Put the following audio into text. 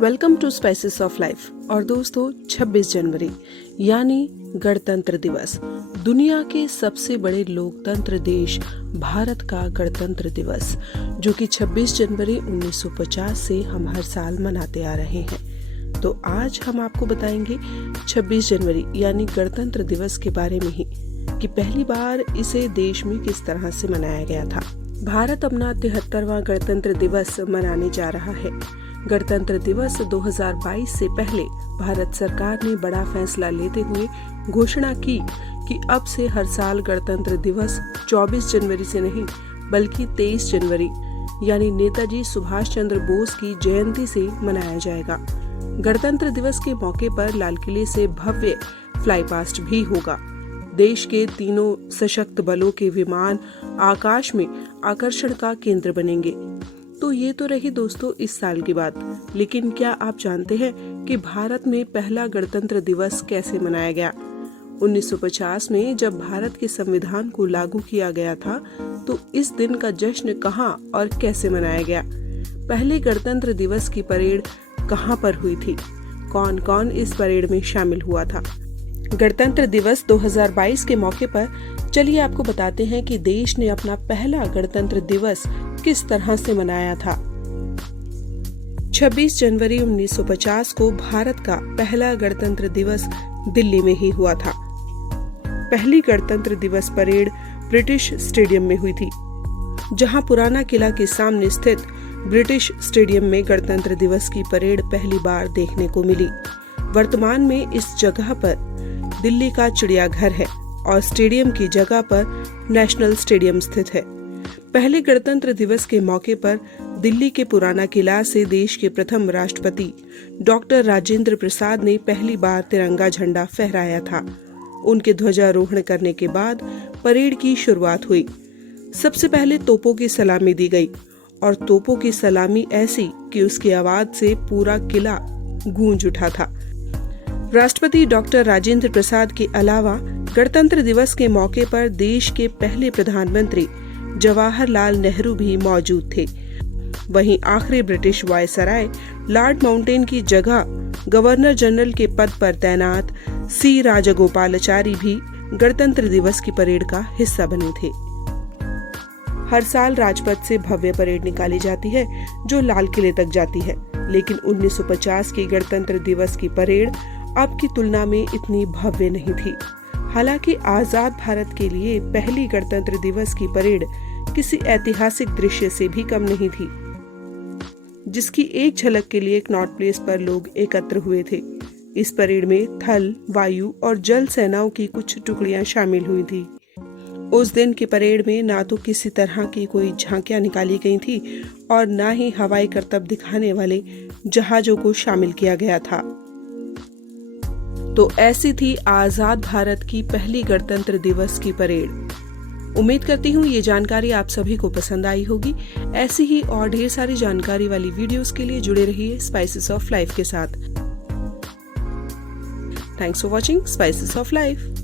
Welcome to spices of life. और दोस्तों 26 जनवरी यानी गणतंत्र दिवस, दुनिया के सबसे बड़े लोकतंत्र देश भारत का गणतंत्र दिवस, जो कि 26 जनवरी 1950 से हम हर साल मनाते आ रहे हैं। तो आज हम आपको बताएंगे 26 जनवरी यानी गणतंत्र दिवस के बारे में ही, कि पहली बार इसे देश में किस तरह से मनाया गया था। भारत अपना 73वां गणतंत्र दिवस मनाने जा रहा है। गणतंत्र दिवस 2022 से पहले भारत सरकार ने बड़ा फैसला लेते हुए घोषणा की कि अब से हर साल गणतंत्र दिवस 24 जनवरी से नहीं बल्कि 23 जनवरी यानी नेताजी सुभाष चंद्र बोस की जयंती से मनाया जाएगा। गणतंत्र दिवस के मौके पर लाल किले से भव्य फ्लाई पास्ट भी होगा। देश के तीनों सशक्त बलों के विमान आकाश में आकर्षण का केंद्र बनेंगे। तो ये तो रही दोस्तों इस साल की बात, लेकिन क्या आप जानते हैं कि भारत में पहला गणतंत्र दिवस कैसे मनाया गया? 1950 में जब भारत के संविधान को लागू किया गया था, तो इस दिन का जश्न कहाँ और कैसे मनाया गया? पहले गणतंत्र दिवस की परेड कहाँ पर हुई थी? कौन कौन इस परेड में शामिल हुआ था? गणतंत्र दिवस 2022 के मौके पर चलिए आपको बताते हैं कि देश ने अपना पहला गणतंत्र दिवस किस तरह से मनाया था। 26 जनवरी 1950 को भारत का पहला गणतंत्र दिवस दिल्ली में ही हुआ था। पहली गणतंत्र दिवस परेड ब्रिटिश स्टेडियम में हुई थी, जहां पुराना किला के सामने स्थित ब्रिटिश स्टेडियम में गणतंत्र दिवस की परेड पहली बार देखने को मिली। वर्तमान में इस जगह पर दिल्ली का चिड़ियाघर है और स्टेडियम की जगह पर नेशनल स्टेडियम स्थित है। पहले गणतंत्र दिवस के मौके पर दिल्ली के पुराना किला से देश के प्रथम राष्ट्रपति डॉक्टर राजेंद्र प्रसाद ने पहली बार तिरंगा झंडा फहराया था। उनके ध्वजारोहण करने के बाद परेड की शुरुआत हुई। सबसे पहले तोपों की सलामी दी गई और तोपों की सलामी ऐसी कि उसकी आवाज से पूरा किला गूंज उठा था। राष्ट्रपति डॉक्टर राजेंद्र प्रसाद के अलावा गणतंत्र दिवस के मौके पर देश के पहले प्रधानमंत्री जवाहरलाल नेहरू भी मौजूद थे। वहीं आखिरी ब्रिटिश वायसराय लॉर्ड माउंटेन की जगह गवर्नर जनरल के पद पर तैनात सी राजगोपालाचारी भी गणतंत्र दिवस की परेड का हिस्सा बने थे। हर साल राजपथ से भव्य परेड निकाली जाती है जो लाल किले तक जाती है, लेकिन 1950 की गणतंत्र दिवस की परेड अब की तुलना में इतनी भव्य नहीं थी। हालांकि आजाद भारत के लिए पहली गणतंत्र दिवस की परेड किसी ऐतिहासिक दृश्य से भी कम नहीं थी, जिसकी एक झलक के लिए कनॉट प्लेस पर लोग एकत्र हुए थे। इस परेड में थल, वायु और जल सेनाओं की कुछ टुकड़ियां शामिल हुई थी। उस दिन की परेड में ना तो किसी तरह की कोई झांकियां निकाली गई थी और ना ही हवाई करतब दिखाने वाले जहाजों को शामिल किया गया था। तो ऐसी थी आजाद भारत की पहली गणतंत्र दिवस की परेड। उम्मीद करती हूँ ये जानकारी आप सभी को पसंद आई होगी। ऐसी ही और ढेर सारी जानकारी वाली वीडियोस के लिए जुड़े रहिए स्पाइसेस ऑफ लाइफ के साथ। Thanks for watching spices of life.